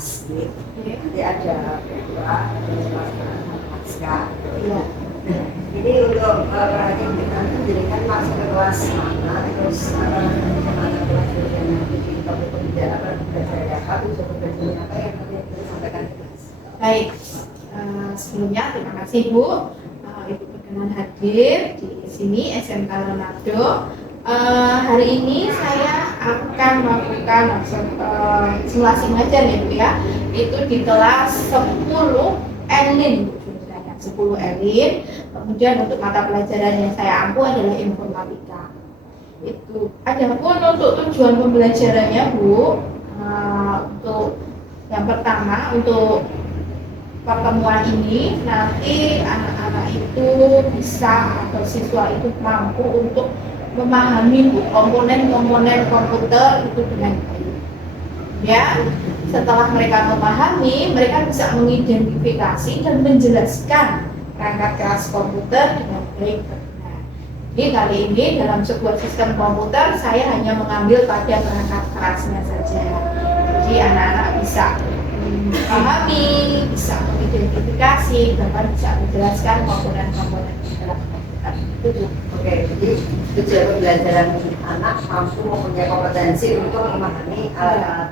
kelas nanti ada kedua pelaksanaan pasca. Nah, ini untuk perhatian kita jadi kan masuk ke kelas mana terus mana kelas yang nanti kita belajar apa tujuan belajarnya apa yang nanti kita sampaikan ke kelas. Baik, sebelumnya terima kasih Bu, Ibu berkenan hadir di sini SMK Leonardo. Hari ini saya akan melakukan simulasi mengajar ya Bu ya, itu di kelas 10 Elin, 10 Elin. Kemudian untuk mata pelajaran yang saya ampu adalah informatika. Itu adapun untuk tujuan pembelajarannya Bu, untuk yang pertama untuk pertemuan ini nanti anak-anak itu bisa atau siswa itu mampu untuk memahami komponen-komponen komputer itu dengan baik. Ya, setelah mereka memahami, mereka bisa mengidentifikasi dan menjelaskan perangkat keras komputer dengan baik. Jadi kali ini dalam sebuah sistem komputer saya hanya mengambil pada perangkat kerasnya saja. Jadi anak-anak bisa memahami, bisa mengidentifikasi, bahkan bisa menjelaskan komponen-komponen dalam komputer. Itu. Oke, jadi tujuan pembelajaran anak mampu mempunyai kompetensi untuk memahami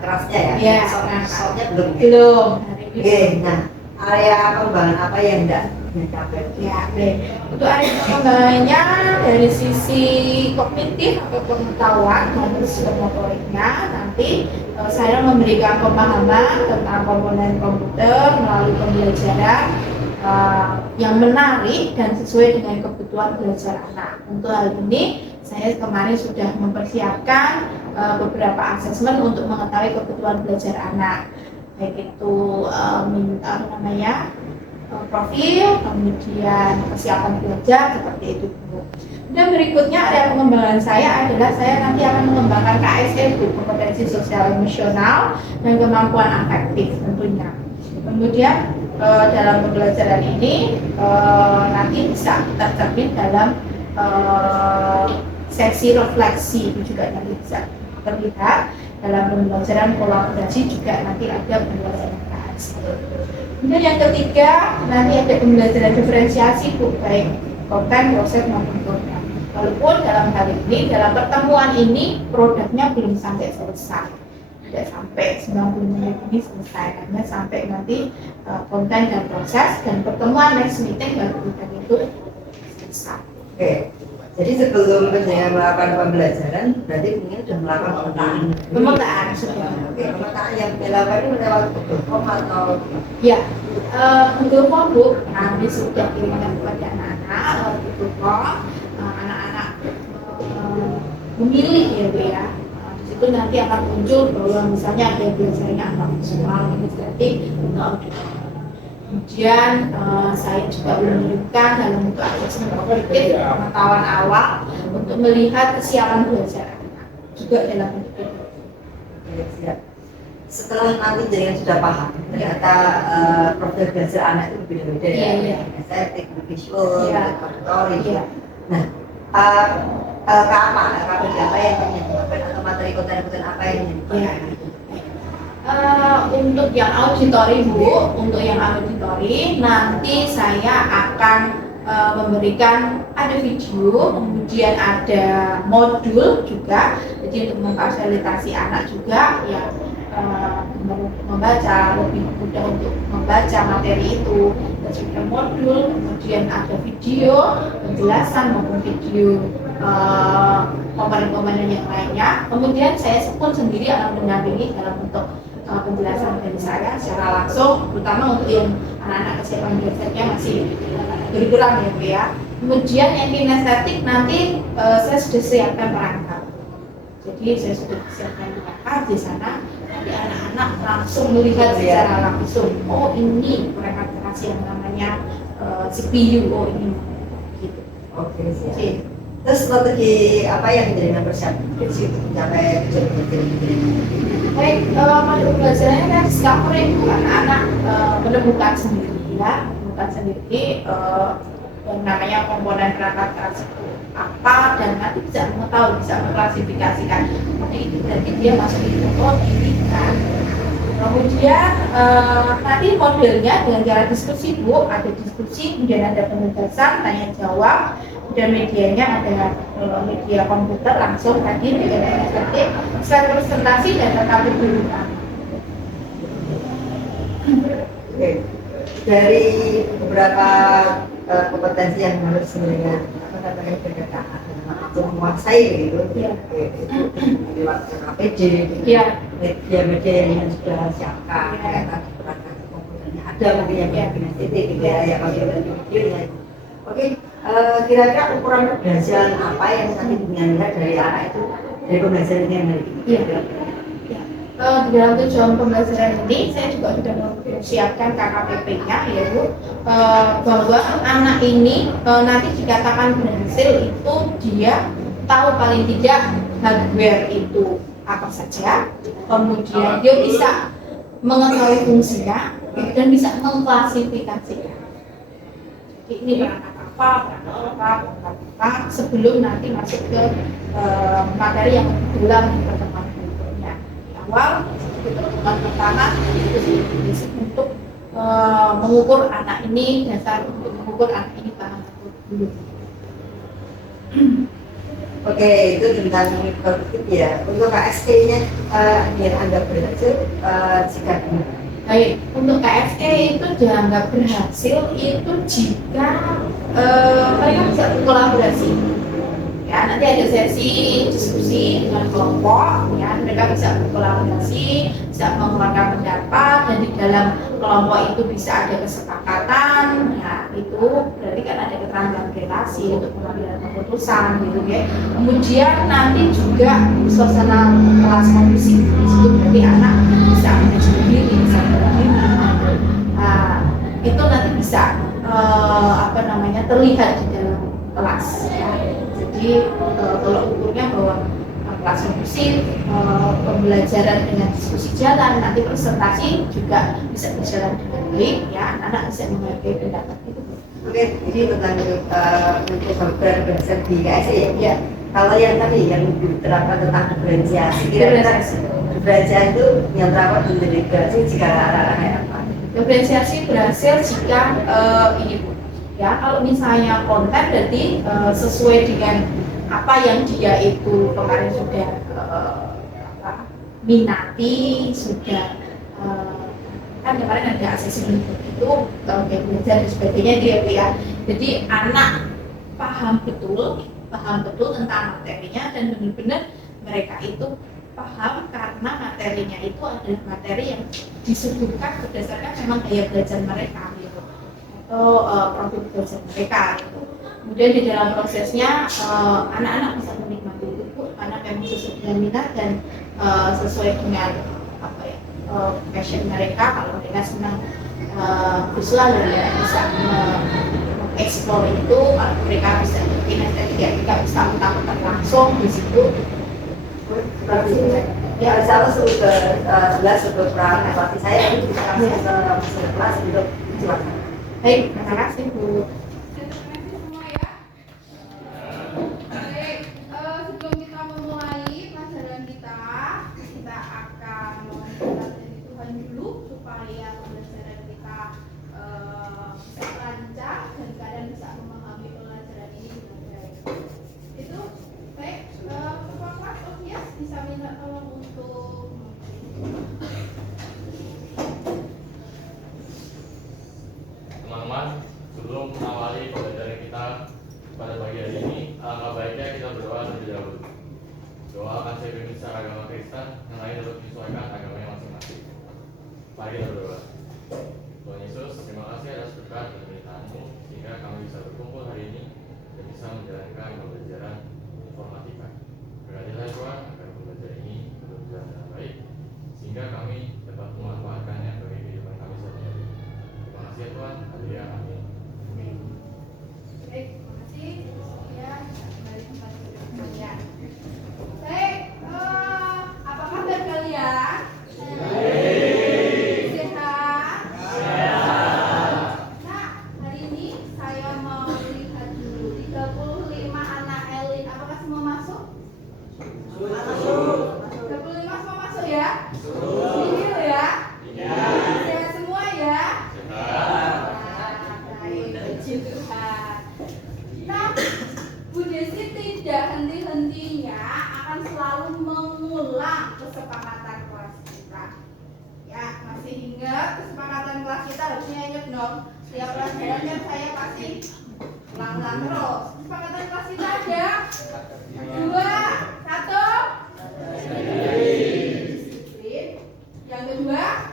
kerasnya ya. Ya, soalnya belum. Belum. Oke, nah area pengembangan apa yang tidak dicapai? Ya, baik. Untuk area pengembangannya dari sisi kognitif atau pengetahuan dan psikomotoriknya nanti saya memberikan pemahaman tentang komponen komputer melalui pembelajaran yang menarik dan sesuai dengan kebutuhan belajar anak. Untuk hal ini saya kemarin sudah mempersiapkan beberapa asesmen untuk mengetahui kebutuhan belajar anak, baik itu profil, kemudian persiapan belajar seperti itu Bu. Dan berikutnya area pengembangan saya adalah saya nanti akan mengembangkan KSE Bu, kompetensi sosial emosional dan kemampuan afektif tentunya. Kemudian dalam pembelajaran ini nanti bisa tercermin dalam sesi refleksi itu juga nanti bisa terlihat dalam pembelajaran kolaborasi juga nanti ada pembelajaran KSE. Kemudian yang ketiga nanti ada pembelajaran diferensiasi Bu, baik konten, proses maupun program. Walaupun dalam hal ini dalam pertemuan ini produknya belum sampai selesai. Tidak sampai 90 menit ini selesai, hanya sampai nanti konten dan proses dan pertemuan next meeting baru kita itu selesai. Oke, jadi sebelum penjaringan melakukan pembelajaran berarti ingin sudah melakukan pemetaan sudah. Oke, pemetaan yang dilakukan ini lewat Google Form atau ya Google Form Bu, kami sudah kirimkan kepada anak-anak lewat Google Form. Anak-anak memilih ya Bu ya. Itu nanti akan muncul bahwa misalnya ada belajarnya apa visual, administratif, atau auditor. Kemudian saya juga mengirimkan dalam bentuk asesmen kognitif pengetahuan awal untuk melihat kesiapan belajar anak juga dalam bentuk itu. Setelah nanti jaringan sudah paham, ternyata profil belajar anak itu berbeda-beda ya, estetik, visual, auditory. Nah, KPD apa yang dilakukan atau materi konten apa yang dilakukan? Untuk yang auditori Bu, untuk yang auditori nanti saya akan memberikan ada video, kemudian ada modul juga, jadi untuk memfasilitasi anak juga yang membaca, lebih mudah untuk membaca materi itu. Dan juga modul, kemudian ada video penjelasan maupun video komponen-komponen yang lainnya. Kemudian saya pun sendiri akan mendampingi dalam bentuk penjelasan dari saya secara langsung, terutama untuk yang anak-anak kesiapan belajarnya masih berkurang ya Bu ya. Kemudian yang kinestetik nanti saya sudah siapkan perangkat. Jadi saya sudah siapkan perangkat di sana. Jadi anak-anak langsung melihat secara langsung, oh ini perangkat keras yang namanya CPU, oh ini gitu. Oke, siap. Terus strategi apa yang jaringan persiapan untuk mencapai tujuan? Baik, pada pembelajarannya kan discovery anak-anak menemukan sendiri ya, yang namanya komponen perangkat keras itu apa dan nanti bisa mengetahui, bisa mengklasifikasikan. Jadi itu berarti dia masuk di oh ini kan Kemudian nanti modelnya dengan cara diskusi Bu, ada diskusi, kemudian ada penugasan, tanya jawab, dan medianya ada media komputer langsung tadi dengan peserta, slide presentasi dan tetap berguna. Oke. Dari beberapa kompetensi yang harus sebenarnya berkaitan atau menguasai gitu, Ya. lewat APD, Ya. media-media yang sudah siapkan, kayak tadi perangkat komputernya ada, mungkin yang punya titik, ya audio dan videonya. Oke, kira-kira ukuran pembelajaran apa yang nanti lihat dari anak itu dari pembelajaran yang hari ini? Iya. Di dalam tujuan pembelajaran ini saya juga sudah mempersiapkan KKPP-nya yaitu bahwa anak ini nanti dikatakan berhasil itu dia tahu paling tidak hardware itu apa saja, kemudian dia bisa mengetahui fungsinya dan bisa mengklasifikasikan. Jadi ini perangkat apa sebelum nanti masuk ke materi yang dalam pertemuan berikutnya. Awal itu pertemuan pertama itu basic untuk mengukur anak ini, dasar untuk mengukur anak ini paham atau belum. Oke, itu tentang kognitif ya. Untuk KSP-nya biar Anda berhasil jika Baik, untuk KSE itu dianggap berhasil itu jika mereka bisa berkolaborasi. Ya, nanti ada sesi diskusi dengan kelompok, ya mereka bisa berkolaborasi, bisa mengeluarkan pendapat, dan di dalam kelompok itu bisa ada kesepakatan. Ya, itu berarti kan ada keterampilan relasi untuk pengambilan keputusan, gitu ya. Kemudian nanti juga suasana kelas kondusif, di situ berarti anak bisa menjadi diri, bisa berdiri. Itu nanti bisa terlihat di dalam kelas. Ya. Jadi kalau ukurnya bahwa kelas kondusif, pembelajaran dengan diskusi jalan, nanti presentasi juga bisa berjalan dengan baik, ya anak-anak bisa menghargai pendapat itu. Oke, ini tentang untuk berbahasa di KSE ya. Ya. Kalau yang tadi yang diterapkan tentang diferensiasi, kira-kira diferensiasi itu yang terapkan di diferensiasi jika anak-anak apa? Diferensiasi berhasil jika ini Bu. Ya, kalau misalnya konten berarti sesuai dengan apa yang dia itu kemarin sudah minati, sudah kan kemarin ada accessibility itu kayak belajar dan sebagainya dia ya. Jadi anak paham betul tentang materinya dan benar-benar mereka itu paham karena materinya itu adalah materi yang disuguhkan berdasarkan memang gaya belajar mereka gitu, atau profil belajar mereka gitu. Kemudian di dalam prosesnya anak-anak bisa menikmati itu karena memang sesuai dengan minat dan sesuai dengan passion mereka. Kalau mereka senang visual ya bisa mengeksplor itu, kalau mereka bisa kita bisa melakukan langsung di situ. Ya, saya sudah jelas untuk evaluasi saya ini bisa kasih ke mesin kelas untuk silakan. Baik, terima kasih Bu. Sebelum kita memulai pelajaran kita akan mengucapkan dari Tuhan dulu supaya pembelajaran kita bisa lancar dan kalian bisa memahami pelajaran ini dengan baik. Itu baik, ketua kelas Ovias bisa minta tolong untuk teman-teman. Sebelum mengawali pembelajaran kita pada pagi hari ini, alangkah baiknya kita berdoa terlebih dahulu. Doa akan saya pimpin secara agama Kristen, yang lain dapat menyesuaikan agamanya masing-masing. Mari kita berdoa. Tuhan Yesus, terima kasih atas berkat dan pemerintahan-Mu sehingga kami bisa berkumpul hari ini dan bisa menjalankan pembelajaran informatika. Berkatilah Tuhan agar pembelajaran ini berjalan dengan baik sehingga kami dapat memanfaatkannya bagi kehidupan kami sehari-hari. Terima kasih ya Tuhan. Haleluya. Amin. baik, terima kasih. Ya, kembali tempat duduk kalian. Baik, apa kabar kalian? Sehat? Nah, hari ini saya mau lihat dulu 35 anak elit tidak henti-hentinya akan selalu mengulang kesepakatan kelas kita. Ya, masih ingat kesepakatan kelas kita? Harusnya ingat dong. Setiap pelajaran kan saya pasti ulang-ulang terus. Kesepakatan kelas kita ada 2, 1. Disiplin. Yang kedua,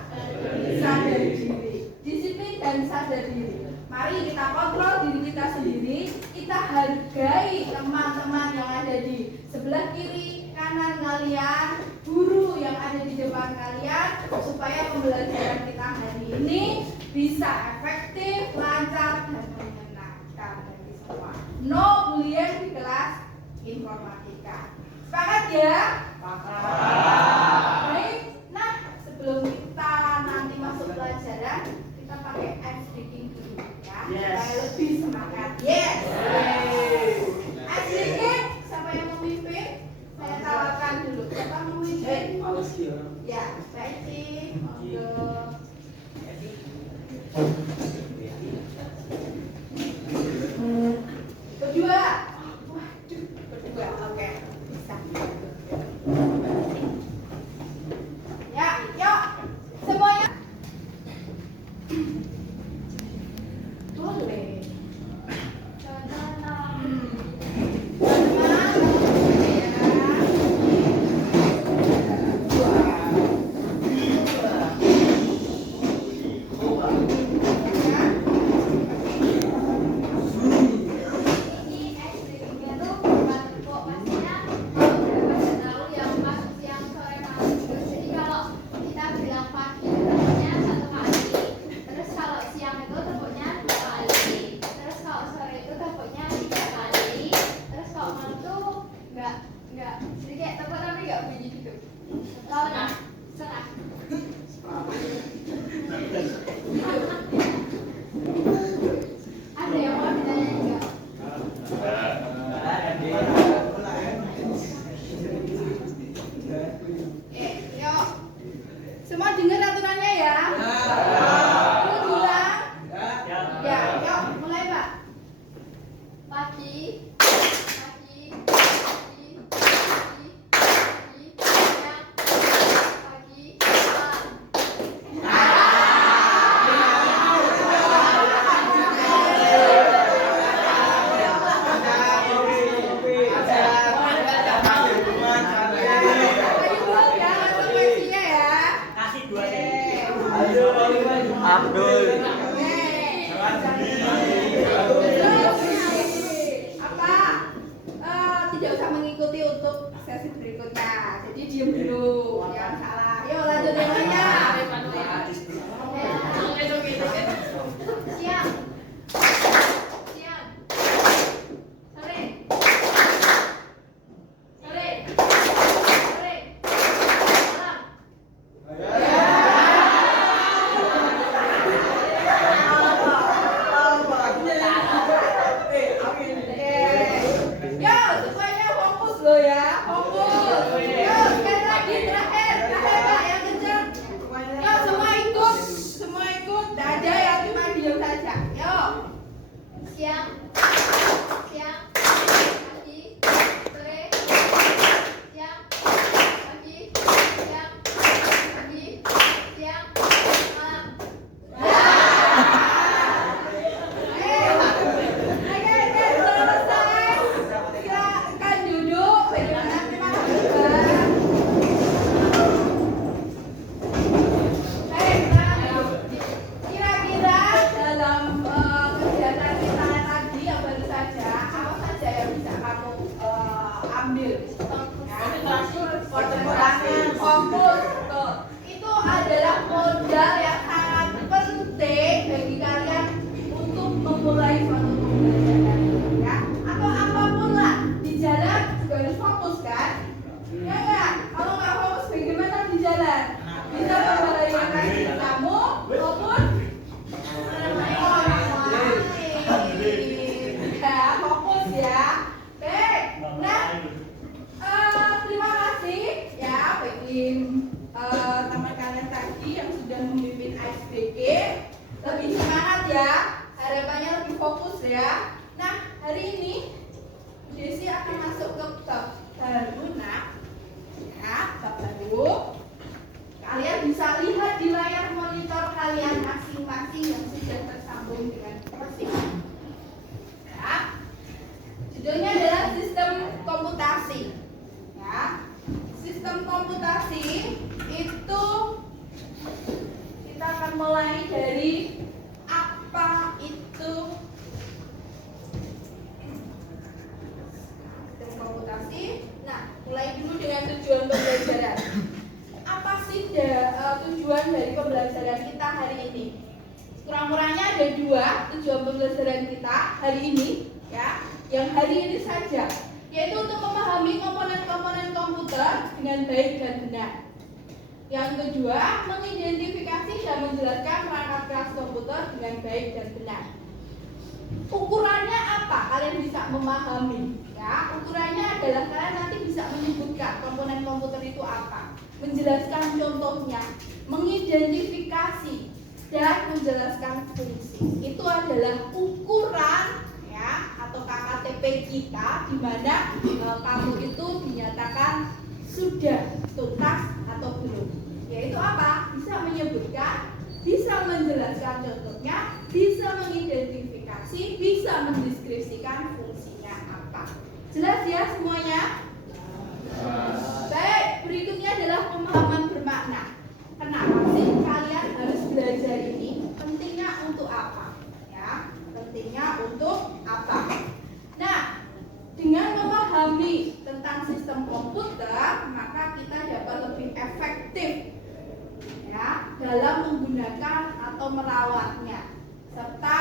sadar diri. Disiplin dan sadar diri. Mari kita kontrol diri kita sendiri. Kita hargai teman-teman yang ada di sebelah kiri, kanan kalian, guru yang ada di depan kalian, supaya pembelajaran kita hari ini bisa efektif, lancar, dan menyenangkan bagi semua. No bullying di kelas informatika. Sepakat ya? Baik. Nah, sebelum kita nanti masuk pelajaran, kita pakai ice breaking dulu ya, supaya lebih semangat. Yes. Ice breaking, siapa yang memimpin? Saya tawarkan dulu. Siapa memimpin? Ya, Beci. Kedua. Waduh, kedua. Oke, bisa. Ya, yuk. Semuanya. Boleh. Ada yang mau ditanya enggak? Yuk. Semua dengar aturannya ya? Lu bilang? Ya, yuk, mulai Pak. Pagi, pagi, pagi, pagi, pagi, siang, pagi, malam. Abdul. Apa? Tidak usah mengikuti untuk sesi berikutnya. Jadi diam dulu. Jangan salah. Yuk lanjut yang lainnya. Siang. Siang. Sore. Sore. Sore. Malam. Yo, semuanya fokus lo ya, fokus. Yo, sekali lagi terakhir Pak yang kencang. Yo, semua ikut, Tidak ada yang cuma diam saja. Yo. Siang, siang, pagi, sore, siang, pagi, siang, pagi, siang, malam. Selesai. Silakan duduk. Bagaimana terima kasih. Baik, kira-kira dalam kegiatan kita tadi yang baru saja, apa saja yang bisa kamu ambil? Konsentrasi, fokus. Tuh. Itu adalah modal yang sangat penting bagi kalian untuk memulai suatu pembelajaran, ya. Atau apapun lah di jalan juga harus fokus kan? Ya kan? Kalau nggak fokus bagaimana di jalan? Bisa membahayakan diri kamu maupun orang lain. Ya, fokus ya. Baik. Nah, terima kasih ya bagi teman kalian tadi yang sudah memimpin ISBG. Lebih semangat ya. Harapannya lebih fokus ya. Nah, hari ini Desi akan masuk mulai dulu dengan tujuan pembelajaran. Apa sih tujuan dari pembelajaran kita hari ini? Kurang-kurangnya ada 2 tujuan pembelajaran kita hari ini, ya, yang hari ini saja, yaitu untuk memahami komponen-komponen komputer dengan baik dan benar. Yang kedua, mengidentifikasi dan menjelaskan perangkat keras komputer dengan baik dan benar. Ukurannya apa? Kalian bisa memahami, ya. Ukurannya adalah kalian nanti bisa menyebutkan komponen komputer itu apa, menjelaskan contohnya, mengidentifikasi dan menjelaskan fungsi. Itu adalah ukuran, ya, atau KKTP kita, di mana kamu itu dinyatakan sudah tuntas atau belum. Yaitu apa? Bisa menyebutkan, bisa menjelaskan contohnya, bisa mengidentifikasi, bisa mendeskripsikan fungsinya apa. Jelas ya semuanya? Baik, berikutnya adalah pemahaman bermakna. Kenapa sih kalian harus belajar ini? Pentingnya untuk apa? Ya, pentingnya untuk apa? Nah, dengan memahami tentang sistem komputer, maka kita dapat lebih efektif, ya, dalam menggunakan atau merawatnya. Serta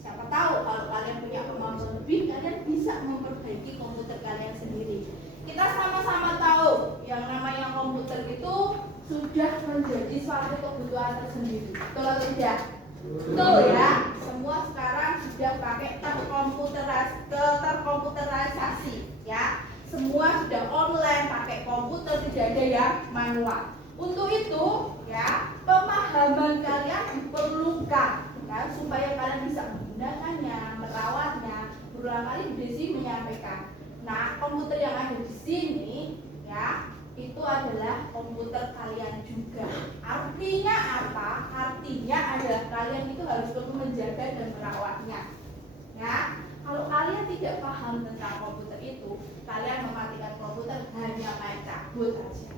siapa tahu kalau kalian punya kemampuan lebih, kalian bisa memperbaiki komputer kalian sendiri. Kita sama-sama tahu yang namanya komputer itu sudah menjadi suatu kebutuhan tersendiri. Betul atau tidak? Betul ya. Semua sekarang sudah pakai terkomputerisasi, ya. Semua sudah online, pakai komputer, tidak ada yang manual. Untuk itu, ya, pemahaman kalian diperlukan, ya, supaya kalian bisa menggunakannya, merawatnya. Berulang kali Desi menyampaikan. Nah, komputer yang ada di sini, ya, itu adalah komputer kalian juga. Artinya apa? Artinya adalah kalian itu harus perlu menjaga dan merawatnya. Ya, kalau kalian tidak paham tentang komputer itu, kalian mematikan komputer hanya main cabut aja.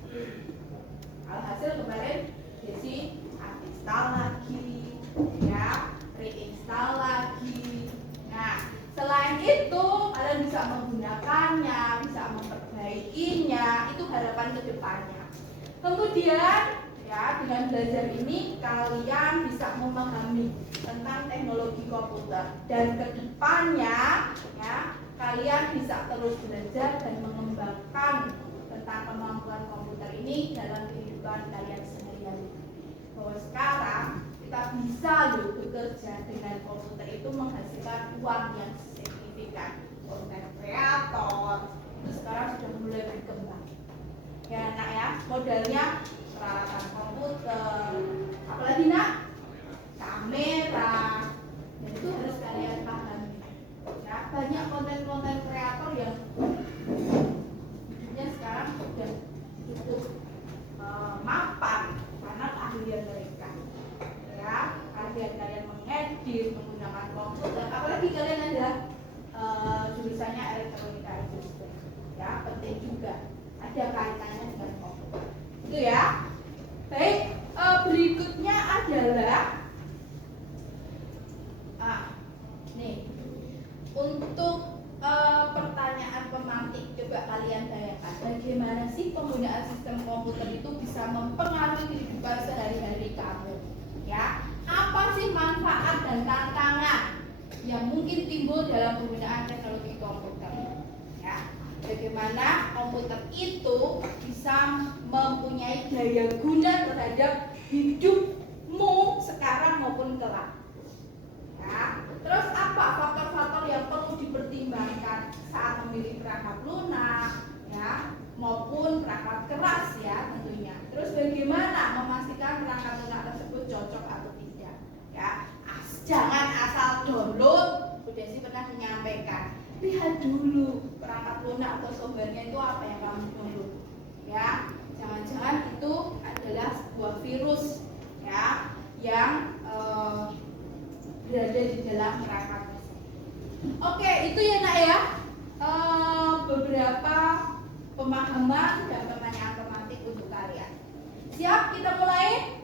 Alhasil kemarin Desi uninstall lagi, ya, reinstall lagi. Nah, selain itu kalian bisa menggunakannya, bisa memperbaikinya. Itu harapan kedepannya. Kemudian, ya, dengan belajar ini kalian bisa memahami tentang teknologi komputer, dan kedepannya, ya, kalian bisa terus belajar dan mengembangkan tentang kemampuan komputer ini dalam kehidupan kalian sehari-hari. Bahwa sekarang kita bisa loh bekerja dengan komputer itu menghasilkan uang yang signifikan. Konten kreator itu sekarang sudah mulai berkembang. Ya nak ya, modalnya peralatan komputer, apalagi nak, kamera. Dan itu harus kalian pahami. Ya, banyak konten-konten kreator yang hidupnya sekarang sudah cukup mapan karena keahlian mereka. Ya, keahlian kalian mengedit menggunakan komputer, apalagi kalian ada jurusannya elektronika itu, ya, penting juga, ada kaitannya dengan komputer. Itu ya. Baik, berikutnya adalah nih, untuk pertanyaan pemantik. Coba kalian bayangkan, bagaimana sih penggunaan sistem komputer itu bisa mempengaruhi kehidupan sehari-hari kamu, ya? Apa sih manfaat dan tantangan yang mungkin timbul dalam penggunaan teknologi komputer, ya? Bagaimana komputer itu bisa mempunyai daya guna terhadap hidupmu sekarang maupun kelak, ya? Terus apa faktor-faktor yang perlu dipertimbangkan saat memilih perangkat lunak, ya, maupun perangkat keras, ya, tentunya. Terus bagaimana memastikan perangkat lunak tersebut cocok atau tidak, ya? Jangan asal download. Udah sih pernah menyampaikan, lihat dulu perangkat lunak atau softwarenya itu apa yang kamu download, ya. Jangan-jangan itu adalah sebuah virus, ya, yang berada di dalam perangkat. Oke, itu ya nak ya, beberapa pemahaman dan pertanyaan pemantik untuk kalian. Siap kita mulai?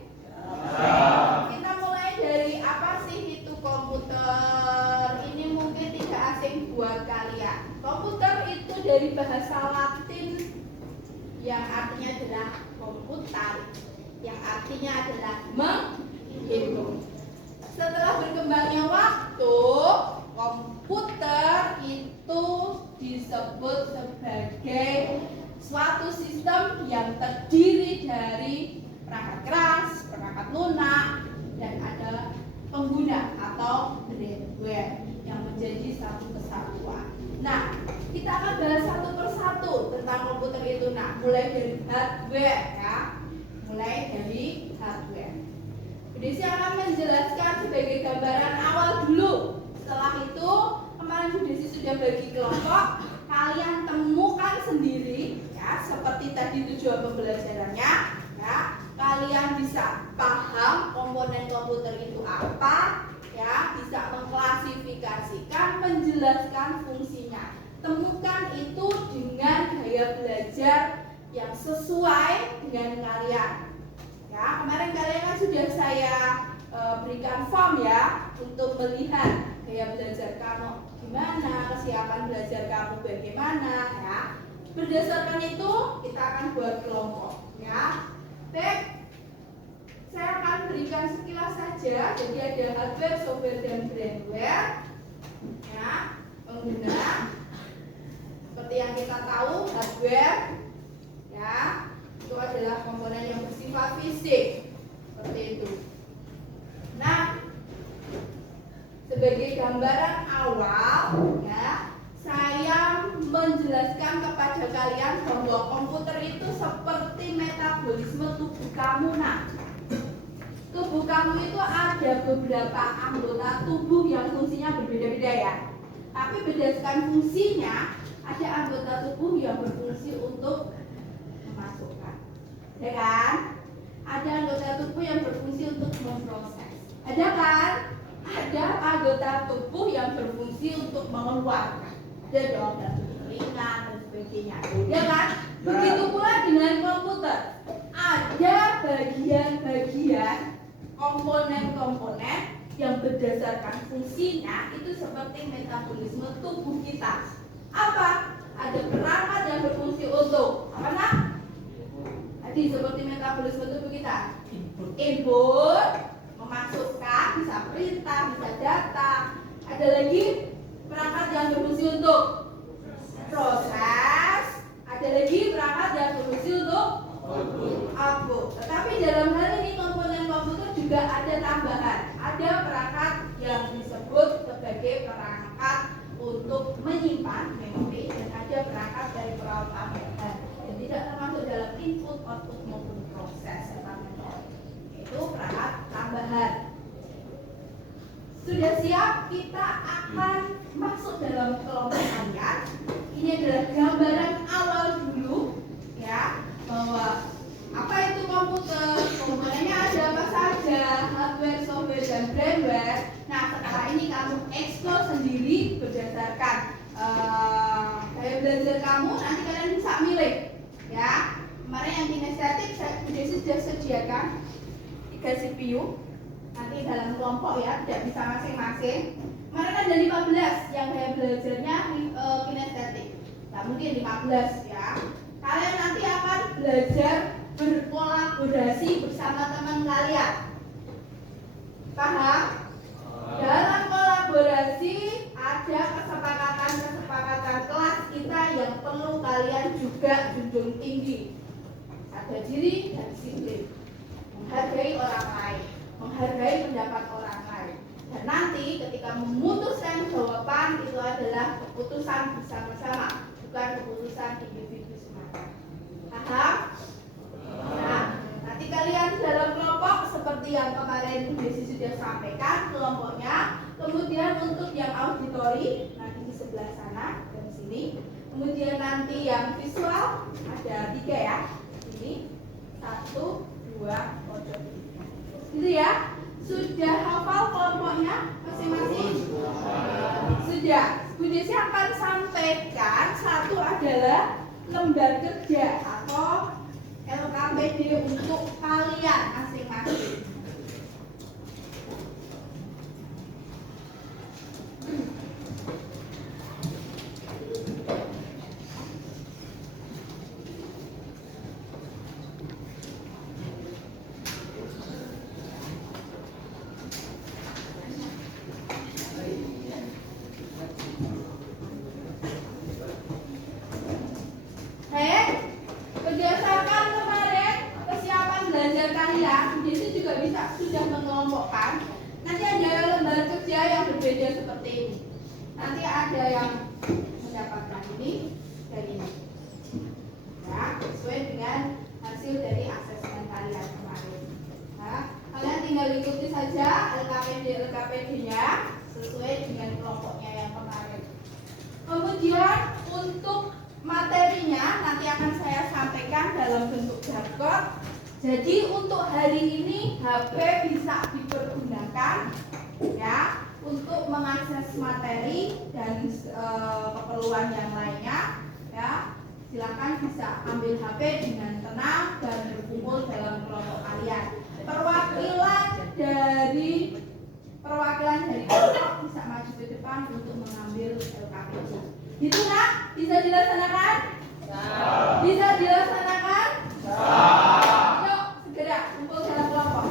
Kita mulai dari apa sih itu komputer? Ini mungkin tidak asing buat kalian. Komputer itu dari bahasa Latin yang artinya adalah komputer, yang artinya adalah menghitung. Setelah berkembangnya waktu, komputer itu disebut sebagai suatu sistem yang terdiri dari perangkat keras, perangkat lunak, dan ada pengguna atau hardware yang menjadi satu kesatuan. Nah, kita akan bahas satu persatu tentang komputer itu. Nah, mulai dari hardware ya, mulai dari hardware. Desi akan menjelaskan sebagai gambaran awal dulu. Setelah itu, kemarin Bu Desi sudah bagi kelompok, kalian temukan sendiri ya, seperti tadi tujuan pembelajarannya ya. Kalian bisa paham komponen komputer itu apa ya, bisa mengklasifikasikan, menjelaskan fungsinya. Temukan itu dengan gaya belajar yang sesuai dengan kalian. Ya, kemarin kalian kan sudah saya berikan form ya untuk melihat gaya belajar kamu gimana, kesiapan belajar kamu bagaimana ya. Berdasarkan itu kita akan buat kelompok ya. Baik, saya akan berikan sekilas saja. Jadi ada hardware, software, dan firmware ya, pengguna. Seperti yang kita tahu, hardware ya, itu adalah komponen yang bersifat fisik seperti itu. Nah, sebagai gambaran awal ya, saya menjelaskan kepada kalian bahwa komputer itu seperti metabolisme tubuh kamu. Nah, tubuh kamu itu ada beberapa anggota tubuh yang fungsinya berbeda-beda ya. Tapi berdasarkan fungsinya, ada anggota tubuh yang berfungsi untuk memasukkan, ya kan? Ada anggota tubuh yang berfungsi untuk memproses, ada kan? Ada anggota tubuh yang berfungsi untuk mengeluarkan, ada dong, dan telinga dan sebagainya, ya kan? Begitu pula dengan komputer, ada bagian-bagian komponen-komponen yang berdasarkan fungsinya itu seperti metabolisme tubuh kita. Apa? Ada perangkat yang berfungsi untuk apa nak? Tadi seperti metabolisme tubuh kita. Input, memasukkan, bisa perintah, bisa data. Ada lagi perangkat yang berfungsi untuk proses. Ada lagi perangkat yang berfungsi untuk output. Tetapi dalam hal ini komponen komputer juga ada tambahan. Ada perangkat yang disebut sebagai perangkat untuk menyimpan memori, dan ada perangkat dari perangkat tambahan yang tidak termasuk dalam input, output maupun proses serta memori. Itu perangkat tambahan. Sudah siap? Kita akan masuk dalam kelompok kalian. Ini adalah gambaran awal dulu ya, bahwa apa itu komputer, komponennya ada apa saja, hardware, software, dan firmware. Nah, setelah ini kamu explore sendiri berdasarkan gaya belajar kamu. Nanti kalian bisa milih ya. Kemarin yang kinestetik saya sudah sediakan 3 CPU. Nanti dalam kelompok ya, tidak bisa masing-masing. Kemarin ada 15 yang gaya belajarnya kinestetik. Nah, mungkin 15 ya. Kalian nanti akan belajar berkolaborasi bersama teman kalian. Paham? Dalam kolaborasi ada kesepakatan kelas kita yang perlu kalian juga junjung tinggi. Harga diri dan disiplin. Menghargai orang lain, menghargai pendapat orang lain. Dan nanti ketika memutuskan jawaban itu adalah keputusan bersama-sama, bukan keputusan individu semata. Paham? Nah, nanti kalian dalam kelompok seperti yang kemarin Bu Desi sudah sampaikan kelompoknya. Kemudian untuk yang auditori nanti di sebelah sana dan sini. Kemudian nanti yang visual ada 3 ya. Ini 1, 2, pojok 3. Gitu ya. Sudah hafal kelompoknya masing-masing? Sudah. Bu Desi akan sampaikan satu adalah lembar kerja atau LKPD untuk kalian masing-masing. ada yang mendapatkan ini dan ini. Ya, sesuai dengan hasil dari asesmen kalian kemarin. Nah, kalian tinggal ikuti saja LKPD-nya sesuai dengan kelompoknya yang kemarin. Kemudian untuk materinya nanti akan saya sampaikan dalam bentuk barcode. Jadi untuk hari ini HP bisa dipergunakan ya untuk mengakses materi dan keperluan yang lainnya ya. Silakan bisa ambil HP dengan tenang dan berkumpul dalam kelompok kalian. Perwakilan dari kelompok bisa maju ke depan untuk mengambil LKPD. Gitu nak? Bisa dilaksanakan? Bisa dilaksanakan? Yuk segera kumpul dalam kelompok.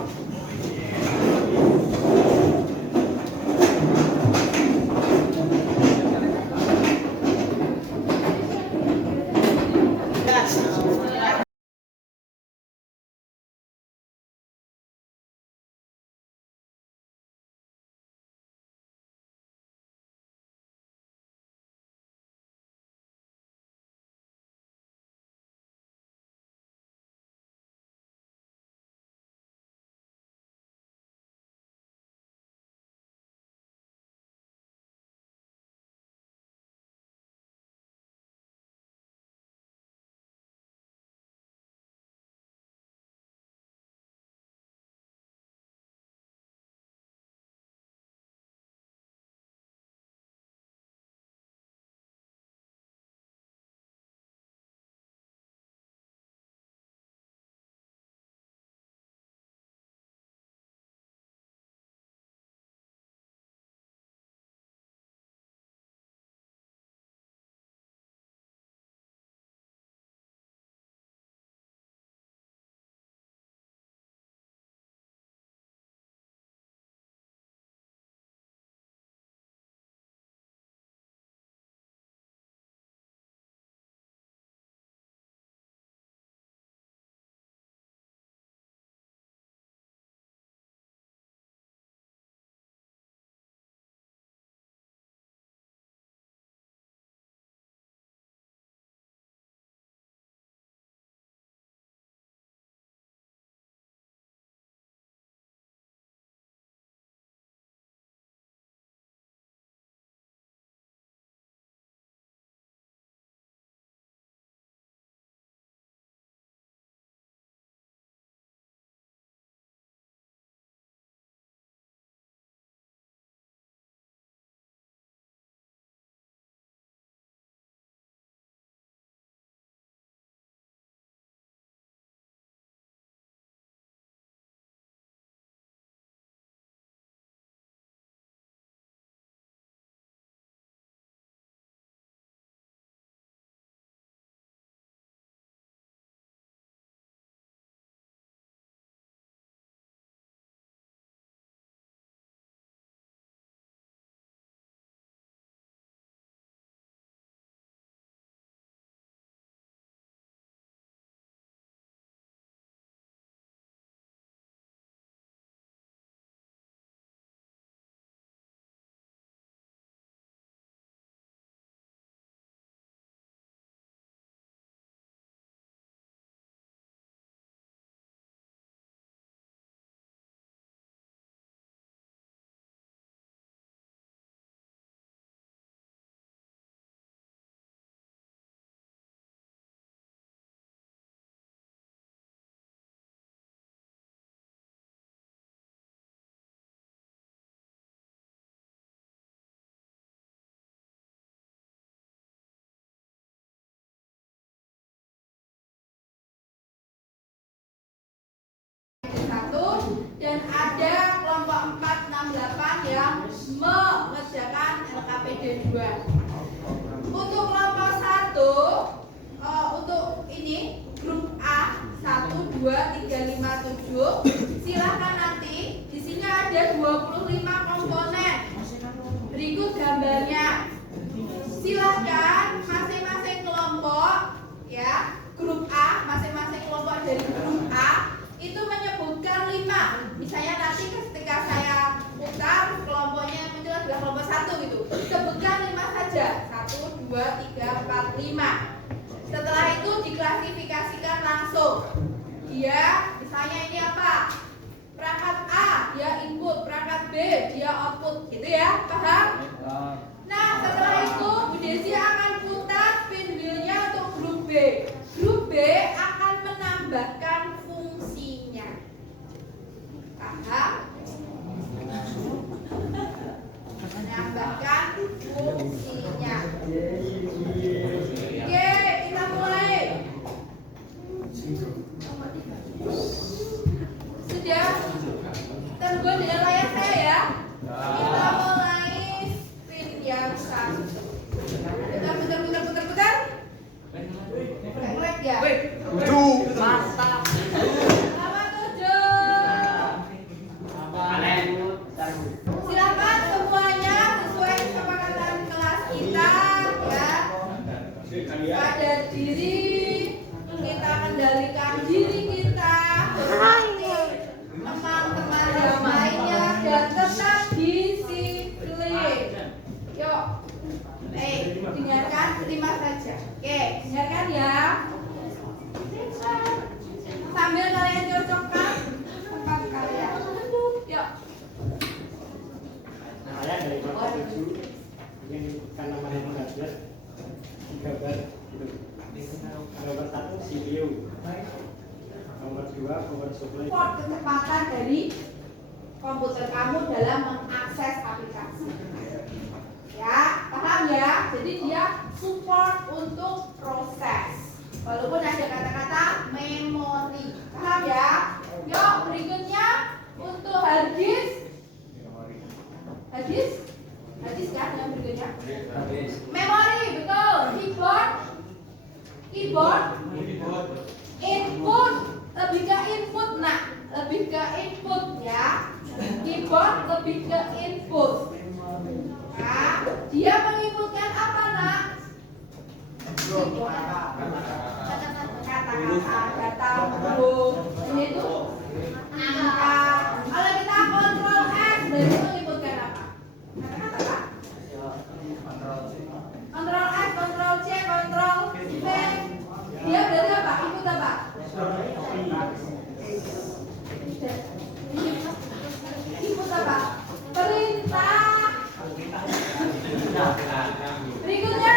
Dan ada kelompok 468 yang mengerjakan LKPD 2. Untuk kelompok 1 untuk ini grup A 1 2 3 5 7 silahkan nanti di sini ada 25 komponen. Berikut gambarnya. Silahkan masing-masing kelompok ya, grup A, masing-masing kelompok dari grup A itu menyebutkan 5. Misalnya nanti ketika saya putar kelompoknya yang muncul adalah kelompok 1 gitu. Sebutkan 5 saja ya, paham? Nah, setelah itu Bu Desi akan putar spin wheel-nya untuk grup B. Grup B akan menambahkan fungsinya. Paham? Menambahkan fungsinya. Oke, kita mulai. Sudah terhubung dengan layar saya ya. Kita mulai spin yang satu. Putar. Leg ya. Mantap. Sama 7. Silakan semuanya sesuai kesepakatan kelas kita ya. Pada diri kita kendalikan diri kita, teman-teman yang lainnya dan tetap disiplin. Yuk, dengarkan, terima saja. Oke, dengarkan ya. Sambil kalian cocokkan tempat kalian. Yuk. Saya dari kelompok 7 ingin menyebutkan nama yang mengajar gambar itu. Nomor 1 CPU, nomor 2 power supply. Support kecepatan dari komputer kamu dalam mengakses aplikasi. Ya, paham ya? Jadi dia support untuk proses. Walaupun ada kata-kata memori. Paham ya? Yuk, berikutnya untuk hard disk. Hadis kan yang berikutnya. Memori, betul. Keyboard. Input, lebih ke input nak, lebih ke input ya. Keyboard lebih ke input. Nah, dia menginputkan apa nak? Kata-kata, data, huruf. Ini tuh angka. Kalau kita kontrol S, berarti menginputkan apa? Kata-kata. Kontrol S, kontrol C, kontrol V. Dia berarti apa? Input apa? Input apa? Perintah. Berikutnya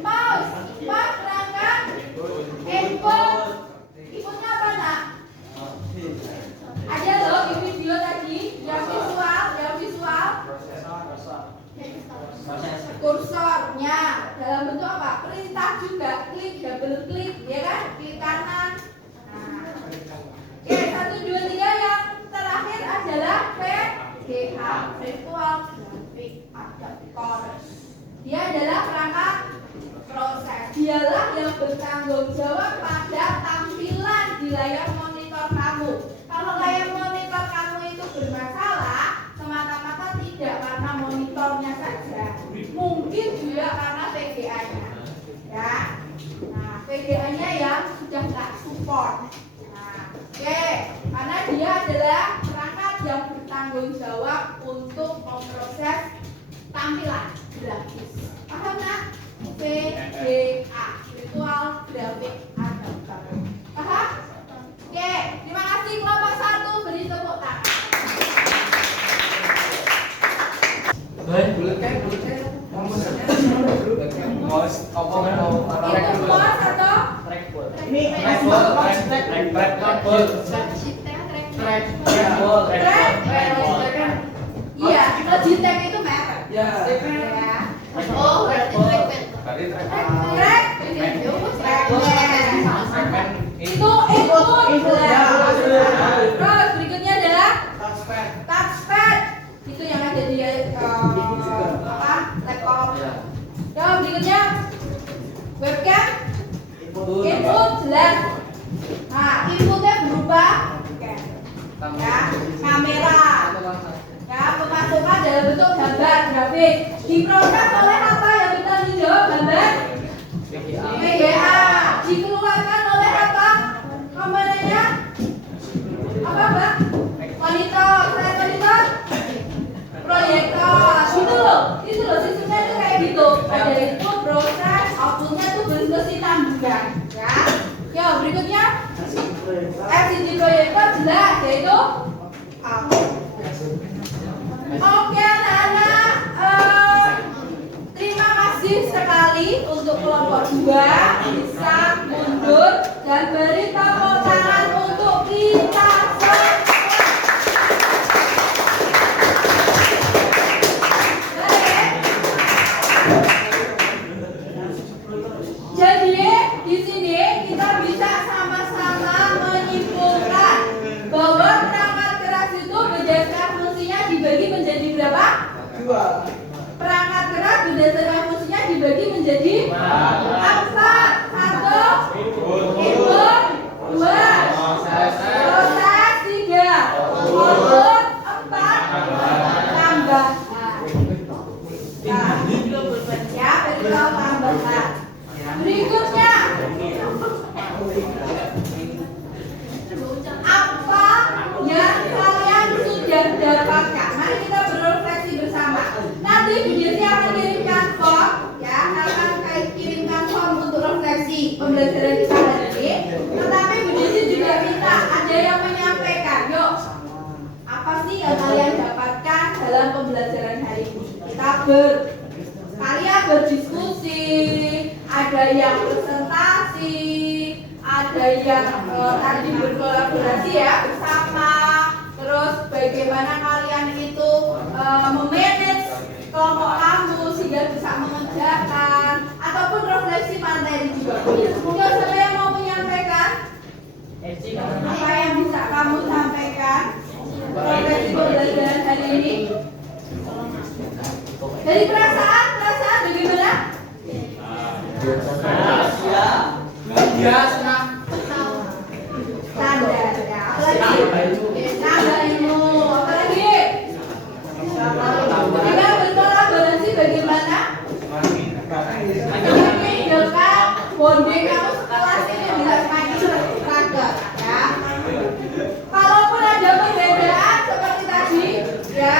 mouse perangkat input. Inputnya apa nak? Ada loh di video tadi yang visual kursornya dalam bentuk apa? Perintah juga, klik, double klik, ya kan? Klik kanan. Nah. Oke, 1, 2, 3 yang terakhir adalah VGA, Virtual Graphic Adapter. Dia adalah perangkat proses. Dialah yang bertanggung jawab pada tampilan di layar monitor kamu. Kalau layar monitor kamu itu bermasalah, semata-mata tidak karena monitornya saja, mungkin juga karena VGA-nya. Ya. Nah, VGA-nya yang sudah tak support. Nah, oke, karena dia adalah perangkat yang bertanggung jawab untuk memproses tampilan grafis. Paham nak? VGA, Virtual Graphic Adapter. Paham? Oke, terima kasih kelompok 1, beri tepuk tangan. Itu bos atau iya, Logitech itu merek. Ya. Oh, berarti track. Itu terus berikutnya adalah touchpad. Itu yang ada di laptop. Ya, berikutnya webcam. Input jelas. Nah, inputnya berubah. Ya, kamera. Ya, pemasukan dalam bentuk gambar grafis. Diproses oleh apa yang bertanggung jawab gambar? VGA. Dikeluarkan oleh apa? Kameranya? Apa, Mbak? Monitor. Selain monitor? Proyektor. Gitu loh. Itu loh, sistemnya itu kayak gitu. Ada input, proses, outputnya tuh berfungsi tambungan. Ya. Ya, berikutnya LCD proyektor jelas yaitu apa? Oke, anak-anak. sekali untuk kelompok 2 bisa mundur dan beri tepuk tangan untuk kita semua. Jadi di sini kita bisa sama-sama menyimpulkan bahwa perangkat keras itu berdasarkan fungsinya dibagi menjadi berapa? 2. Perangkat keras berdasarkan fungsinya dibagi menjadi 4. 1 input, 2 proses, 3 output, 4 tambah. Nah, ya beritahu tambahan. Berikutnya, apa yang kalian sudah dapatkan? Mari kita berefleksi bersama. Nanti Bu Desi akan kirimkan form, ya, akan kirimkan form untuk refleksi pembelajaran kita hari ini. Tetapi Bu Desi juga minta ada yang menyampaikan. Yuk, apa sih yang kalian dapatkan dalam pembelajaran hari ini? Kalian berdiskusi, ada yang presentasi, ada yang tadi berkolaborasi ya bersama. Terus bagaimana kalian itu memanage kelompok kamu sehingga bisa mengerjakan, ataupun refleksi materi juga. Mungkin siapa yang mau menyampaikan? Apa yang bisa kamu sampaikan? Refleksi pembelajaran hari ini. Dari perasaan bagaimana? Standar ya. Apalagi? Nambah ilmu. Apalagi? Kita berkolaborasi bagaimana? Menunjukkan bonding kamu sekelas ini bisa semakin terjaga ya. Kalaupun ada perbedaan seperti tadi ya.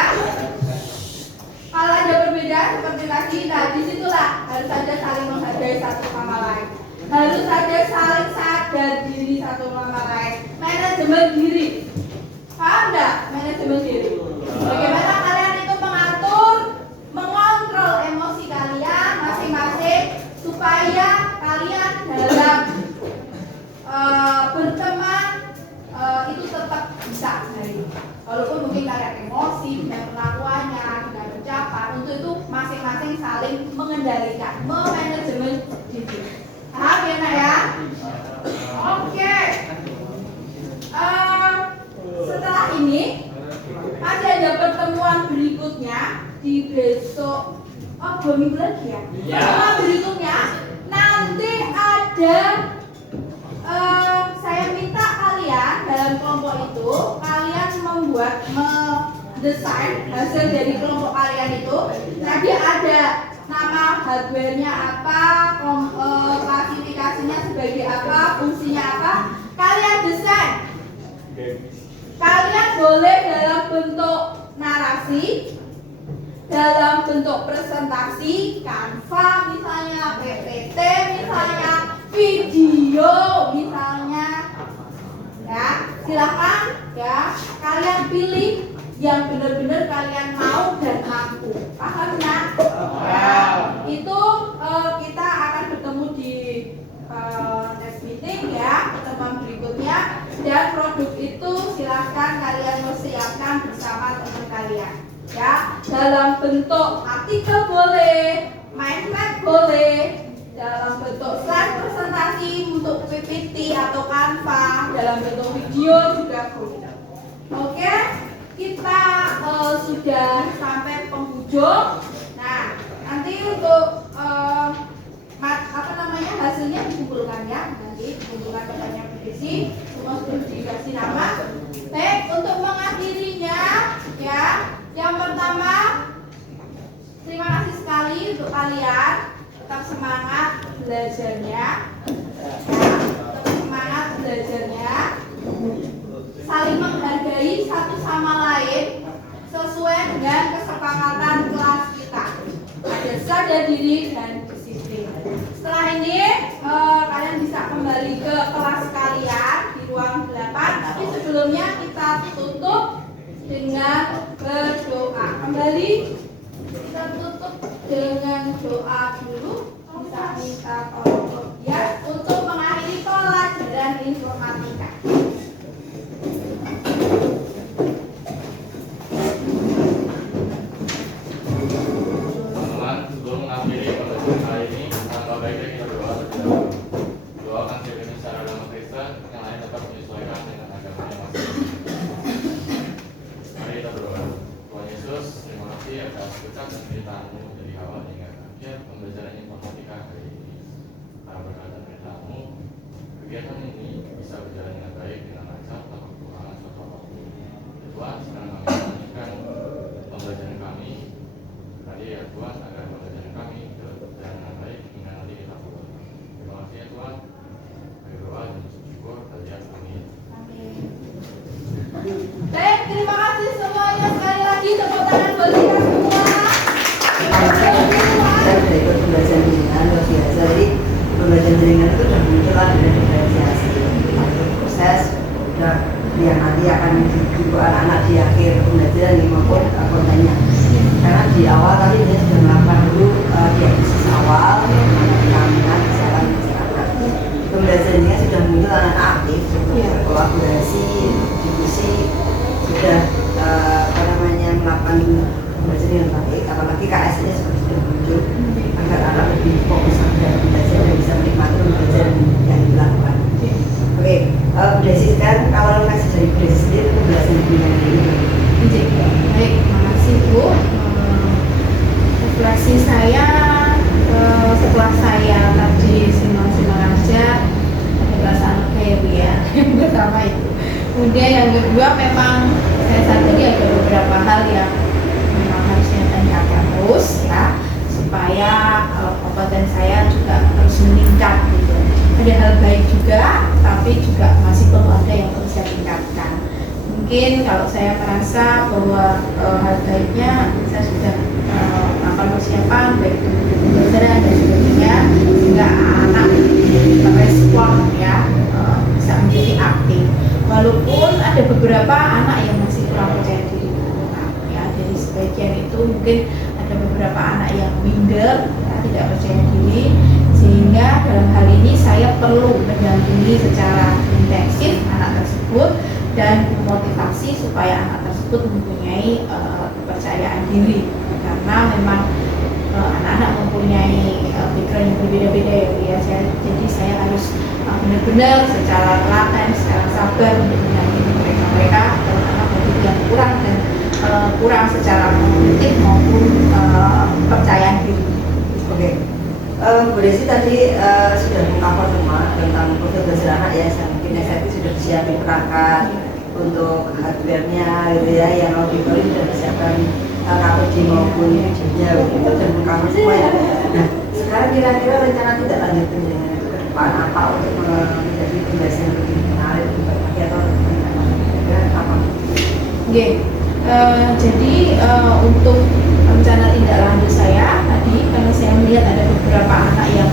Kalau ada perbedaan seperti tadi, nah disitulah harus ada saling menghargai satu sama lain. Harus ada saling sadar diri satu sama lain. Manajemen diri. Paham nggak? Manajemen diri. Bagaimana kalian itu mengatur, mengontrol emosi kalian masing-masing supaya kalian dalam berteman itu tetap bisa. Walaupun mungkin kalian emosi dengan perlakuannya, dengan ucapan, untuk itu masing-masing saling mengendalikan, memanajemen diri. Paham ya nak ya? Oke. Setelah ini masih ada pertemuan berikutnya di besok. Oh, 2 minggu lagi ya? Pertemuan berikutnya nanti ada. Saya minta kalian dalam kelompok itu kalian mendesain hasil dari kelompok kalian itu. Tadi ada nama hardware-nya apa, klasifikasinya sebagai apa, fungsinya apa. Kalian desain. Kalian boleh dalam bentuk narasi, dalam bentuk presentasi, Canva misalnya, PPT misalnya, video misalnya, ya silakan ya kalian pilih yang benar-benar kalian mau dan mampu. Paham ya? Ya itu kita akan bertemu di next meeting ya, pertemuan berikutnya, dan produk itu silakan kalian persiapkan bersama teman kalian ya, dalam bentuk artikel boleh, mind map boleh, dalam bentuk slide presentasi untuk PPT atau Canva, dalam bentuk video juga boleh. Oke, kita sudah sampai penghujung. Nah, nanti untuk hasilnya dikumpulkan ya, nanti dikumpulkan kepadanya PDC, semua sudah dikasih nama. Baik, untuk mengakhirinya ya, yang pertama terima kasih sekali untuk kalian. Tetap semangat belajarnya, tetap semangat belajarnya, saling menghargai satu sama lain sesuai dengan kesepakatan kelas kita. Ada sadar diri dan disiplin. Setelah ini kalian bisa kembali ke kelas kalian di ruang 8. Tapi sebelumnya kita tutup dengan berdoa. Kembali kita tutup dengan doa dulu. Bisa kegiatan ini bisa berjalan dengan baik dengan lancar tanpa kekurangan suatu apapun. Tuhan, sekarang kami melanjutkan pembelajaran kami. Tadi ya Tuhan, agar pembelajaran kami berjalan dengan baik hingga nanti kita pulang. Terima kasih ya Tuhan. Kami berdoa dan bersyukur. Haleluya. Amin. Baik, terima kasih semuanya. Sekali lagi tepuk tangan buat kita semua. Saya sudah ikut pembelajaran jaringan luar biasa. Jadi pembelajaran jaringan itu sudah muncul ada diferensiasi, ada proses, sudah yang nanti akan dibuat anak-anak di akhir pembelajaran ini maupun kontennya. Karena di awal tadi dia sudah melakukan dulu diagnosis awal, kehamilan, kesehatan masyarakat. Pembelajaran ini sudah muncul anak-anak aktif, sudah berkolaborasi, diskusi, sudah melakukan pembelajaran yang baik, apalagi KS-nya sudah muncul agar anak lebih fokus pada belajar dan bisa menikmati pembelajaran yang dilakukan. Oke, Bu Desi sekarang kalau kasih dari Bu Desi sendiri pembelajaran dengan ini. Baik, terima kasih Bu. Refleksi saya setelah saya tadi simak-simak aja ada perasaan kayak Bu ya yang pertama itu. Kemudian yang kedua memang saya sadari ada beberapa hal yang memang harusnya tanyakan terus ya supaya kompetensi saya juga terus meningkat gitu. Ada hal baik juga, tapi juga masih perlu ada yang perlu saya tingkatkan. Mungkin kalau saya merasa bahwa hal baiknya saya sudah melakukan persiapan baik itu pembelajaran dan sebagainya sehingga anak merespon ya bisa menjadi aktif. Walaupun ada beberapa anak yang masih kurang percaya diri, ya dari sebagian itu mungkin ada beberapa anak yang minder, ya, tidak percaya diri, sehingga dalam hal ini saya perlu mendampingi secara intensif anak tersebut dan memotivasi supaya anak tersebut mempunyai kepercayaan diri, karena memang anak-anak mempunyai pikiran yang berbeda-beda ya, jadi saya harus benar-benar secara telaten, secara sabar untuk mendampingi mereka terutama bagi yang kurang dan kurang secara kognitif maupun kepercayaan diri. Oke, Bu Desi tadi sudah mengcover semua tentang proses belajar anak ya, mungkin SIT sudah disiapkan perangkat untuk hardware-nya gitu ya, yang auditori sudah disiapkan KPD maupun videonya itu dan mengcover semua ya. Nah, sekarang kira-kira rencana tidak lanjut penjaringan itu ke depan apa untuk menjadi pembelajaran yang lebih menarik, lebih baik atau apa? Oke, jadi untuk rencana tindak lanjut saya tadi karena saya melihat ada beberapa anak yang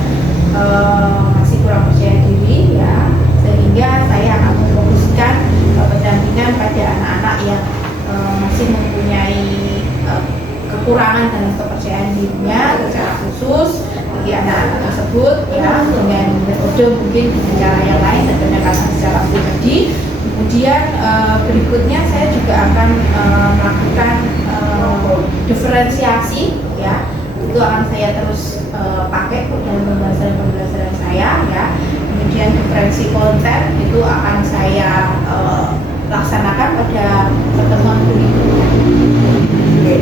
masih kurang percaya diri ya, sehingga saya akan memfokuskan pendampingan pada anak-anak yang masih mempunyai kekurangan dalam kepercayaan dirinya secara khusus bagi anak-anak tersebut ya, dengan metode mungkin dengan cara yang lain dan pendekatan secara pribadi. Kemudian berikutnya saya juga akan melakukan diferensiasi ya, itu akan saya terus pakai dalam pembelajaran saya ya. Kemudian diferensi konten itu akan saya laksanakan pada pertemuan berikutnya. Oke,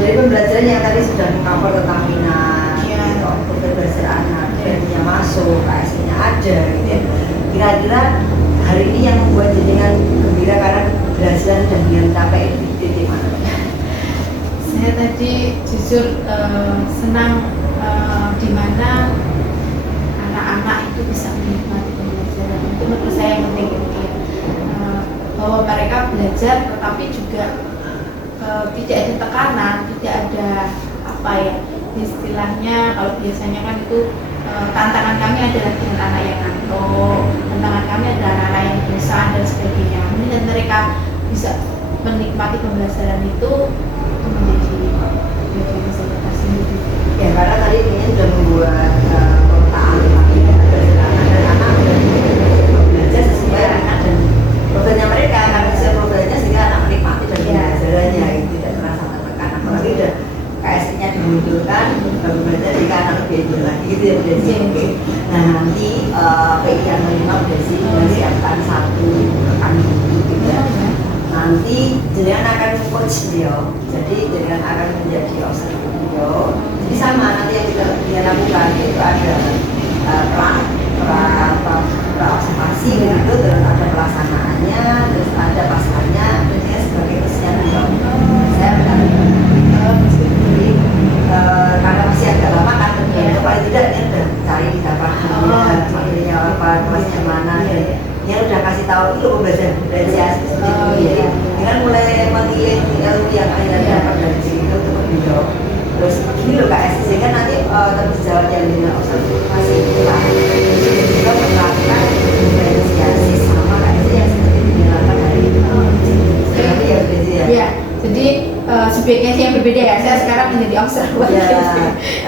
dari pembelajaran yang tadi sudah mengcover tentang minat, untuk belajar anak, yang masuk, KS-nya ada, gitu ya. Kira-kira hari ini yang membuat jenengan gembira karena keberhasilan dan yang capai di titik mana? Saya tadi jujur senang di mana anak-anak itu bisa menikmati pembelajaran. Itu menurut saya yang penting gitu ya. Bahwa mereka belajar tetapi juga tidak ada tekanan, tidak ada apa ya istilahnya, kalau biasanya kan itu tantangan kami adalah dengan anak yang ngantuk, tantangan kami adalah anak yang bosan dan sebagainya. Dan mereka bisa menikmati pembelajaran itu menjadi kesempatan tersendiri. Ya karena tadi ini sudah membuat pemetaan dan anak belajar sesuai anak dan profilnya mereka, karena sesuai profilnya sehingga anak menikmati dan pembelajarannya itu tidak terasa tertekan. Apalagi udah KS-nya dimunculkan, baru belajar jika anak lebih enjoy lagi gitu ya Bu Desi. Oke. Nah nanti PI yang kelima Bu Desi menyiapkan satu rekan buku gitu ya. Nanti jenengan akan coach beliau, jadi jenengan akan menjadi observer beliau. Jadi sama nanti yang kita lakukan itu ada pra kasih tahu itu pembelajaran diferensiasi seperti Oh, itu. Jadi iya. dengan mulai memilih ilmu yang akhirnya Iya. dapat dari sini itu untuk beliau. Terus gini loh Kak, sehingga nanti terus jalan yang dengan observasi itulah itu juga menerapkan diferensiasi sama kayak yang seperti dilakukan dari seperti ya seperti ya. Ya, jadi sebaiknya sih yang berbeda ya. Saya sekarang menjadi observer. Ya,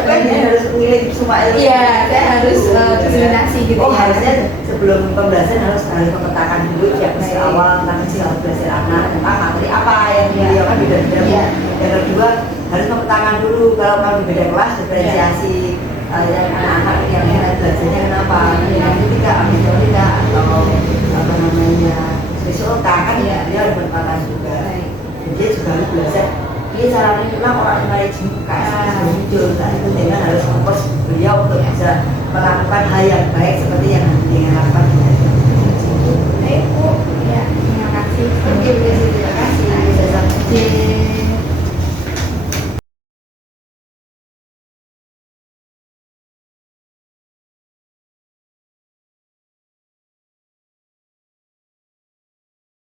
apa ini harus memilih semua ilmu. Iya, saya harus diseminasi gitu Oh ya. harusnya sebelum pembahasan harus memetakan dulu ya Baik. awal tentang sih harus belajar anak tentang materi apa yang beliau kan beda-beda. Iya. Yang kedua harus memetakan dulu kalau beda kelas diferensiasi yang anak-anak yang belajarnya kenapa yang tidak ambil tidak atau apa namanya spesial kan Iya. dia harus memetakan juga. Baik. Dia juga harus belajar ini cara ini memang orang yang mulai jengka muncul nah itu dengan harus fokus beliau untuk bisa melakukan hal yang baik seperti yang dia lakukan. Baik Bu, ya terima kasih. Oke, terima kasih.